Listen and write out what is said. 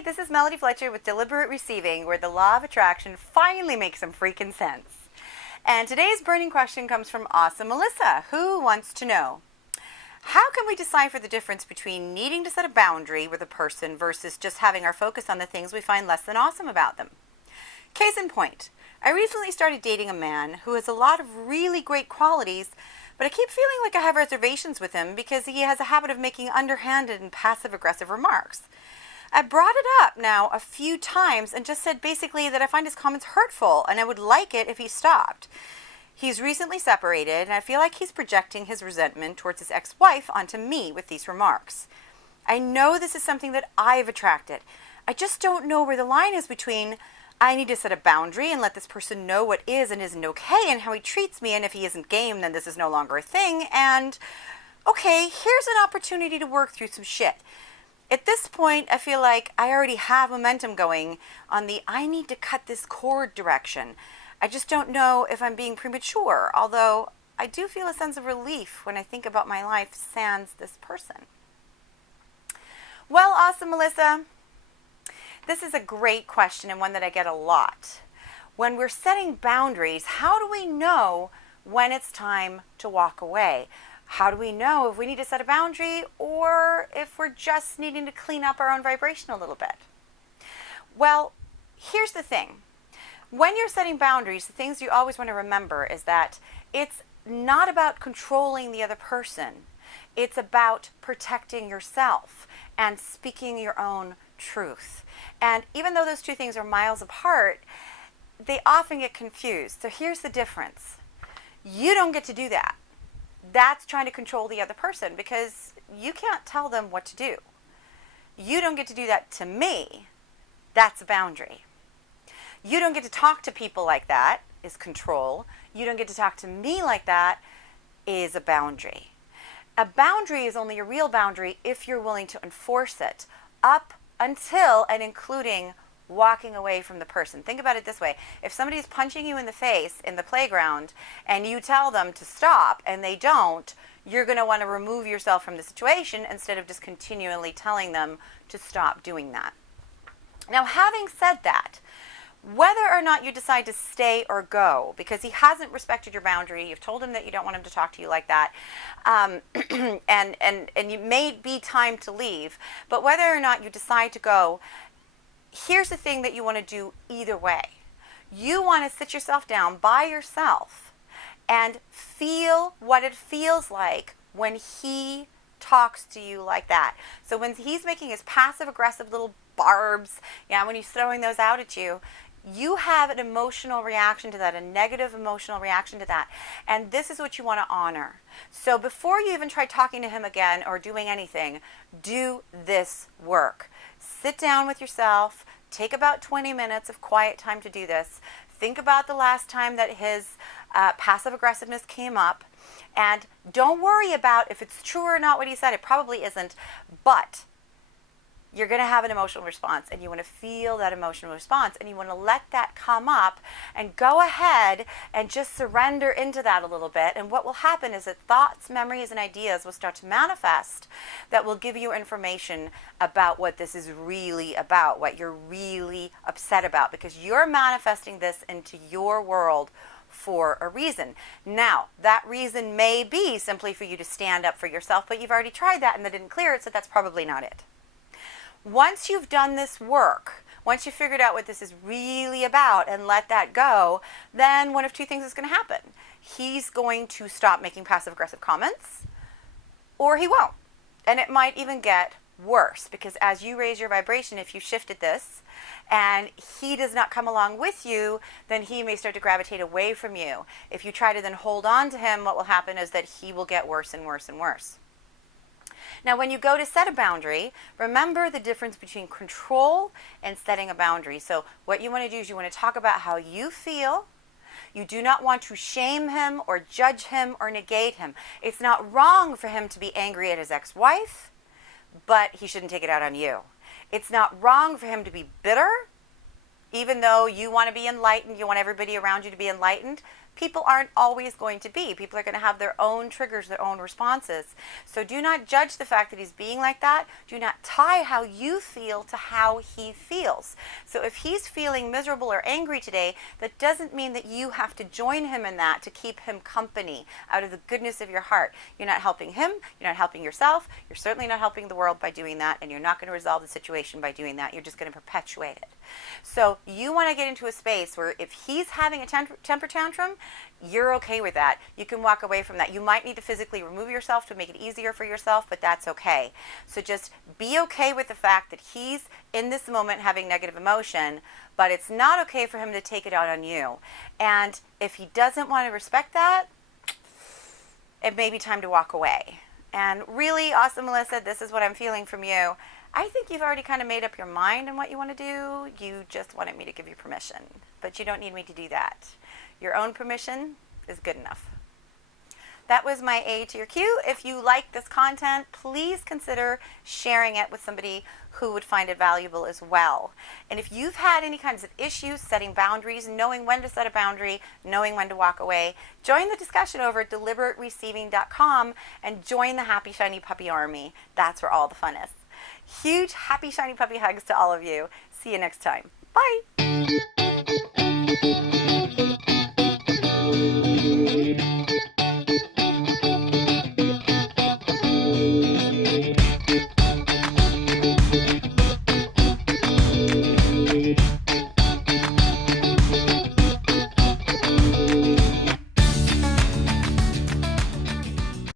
Hey, this is Melody Fletcher with Deliberate Receiving, where the law of attraction finally makes some freaking sense. And today's burning question comes from awesome Melissa, who wants to know, how can we decipher the difference between needing to set a boundary with a person versus just having our focus on the things we find less than awesome about them? Case in point, I recently started dating a man who has a lot of really great qualities, but I keep feeling like I have reservations with him because he has a habit of making underhanded and passive-aggressive remarks. I brought it up now a few times and just said basically that I find his comments hurtful and I would like it if he stopped. He's recently separated and I feel like he's projecting his resentment towards his ex-wife onto me with these remarks. I know this is something that I've attracted. I just don't know where the line is between I need to set a boundary and let this person know what is and isn't okay and how he treats me, and if he isn't game then this is no longer a thing, and okay, here's an opportunity to work through some shit. At this point, I feel like I already have momentum going on the I need to cut this cord direction. I just don't know if I'm being premature, although I do feel a sense of relief when I think about my life sans this person. Well, awesome, Melissa. This is a great question and one that I get a lot. When we're setting boundaries, how do we know when it's time to walk away? How do we know if we need to set a boundary or if we're just needing to clean up our own vibration a little bit? Well, here's the thing. When you're setting boundaries, the things you always want to remember is that it's not about controlling the other person. It's about protecting yourself and speaking your own truth. And even though those two things are miles apart, they often get confused. So here's the difference. You don't get to do that. That's trying to control the other person because you can't tell them what to do. You don't get to do that to me. That's a boundary. You don't get to talk to people like that is control. You don't get to talk to me like that is a boundary. A boundary is only a real boundary if you're willing to enforce it up until and including walking away from the person. Think about it this way. If somebody's punching you in the face in the playground and you tell them to stop and they don't, you're going to want to remove yourself from the situation instead of just continually telling them to stop doing that. Now, having said that, whether or not you decide to stay or go, because he hasn't respected your boundary, you've told him that you don't want him to talk to you like that, and it may be time to leave, but whether or not you decide to go, here's the thing that you want to do either way. You want to sit yourself down by yourself and feel what it feels like when he talks to you like that. So when he's making his passive-aggressive little barbs, when he's throwing those out at you, you have an emotional reaction to that, a negative emotional reaction to that. And this is what you want to honor. So before you even try talking to him again or doing anything, do this work. Sit down with yourself. Take about 20 minutes of quiet time to do this. Think about the last time that his passive aggressiveness came up. And don't worry about if it's true or not what he said. It probably isn't. But you're going to have an emotional response, and you want to feel that emotional response, and you want to let that come up and go ahead and just surrender into that a little bit. And what will happen is that thoughts, memories, and ideas will start to manifest that will give you information about what this is really about, what you're really upset about, because you're manifesting this into your world for a reason. Now, that reason may be simply for you to stand up for yourself, but you've already tried that and that didn't clear it, so that's probably not it. Once you've done this work, once you've figured out what this is really about and let that go, then one of two things is going to happen. He's going to stop making passive-aggressive comments, or he won't. And it might even get worse, because as you raise your vibration, if you shifted this, and he does not come along with you, then he may start to gravitate away from you. If you try to then hold on to him, what will happen is that he will get worse and worse and worse. Now, when you go to set a boundary, remember the difference between control and setting a boundary. So what you want to do is you want to talk about how you feel. You do not want to shame him or judge him or negate him. It's not wrong for him to be angry at his ex-wife, but he shouldn't take it out on you. It's not wrong for him to be bitter, even though you want to be enlightened, you want everybody around you to be enlightened. People aren't always going to be. People are going to have their own triggers, their own responses. So do not judge the fact that he's being like that. Do not tie how you feel to how he feels. So if he's feeling miserable or angry today, that doesn't mean that you have to join him in that to keep him company out of the goodness of your heart. You're not helping him. You're not helping yourself. You're certainly not helping the world by doing that, and you're not going to resolve the situation by doing that. You're just going to perpetuate it. So you want to get into a space where if he's having a temper tantrum, you're okay with that. You can walk away from that. You might need to physically remove yourself to make it easier for yourself, but that's okay. So just be okay with the fact that he's in this moment having negative emotion, but it's not okay for him to take it out on you. And if he doesn't want to respect that, it may be time to walk away. And really, awesome, Melissa, this is what I'm feeling from you. I think you've already kind of made up your mind on what you want to do. You just wanted me to give you permission, but you don't need me to do that. Your own permission is good enough. That was my A to your Q. If you like this content, please consider sharing it with somebody who would find it valuable as well. And if you've had any kinds of issues setting boundaries, knowing when to set a boundary, knowing when to walk away, join the discussion over at deliberatereceiving.com and join the Happy Shiny Puppy Army. That's where all the fun is. Huge happy shiny puppy hugs to all of you. See you next time. Bye.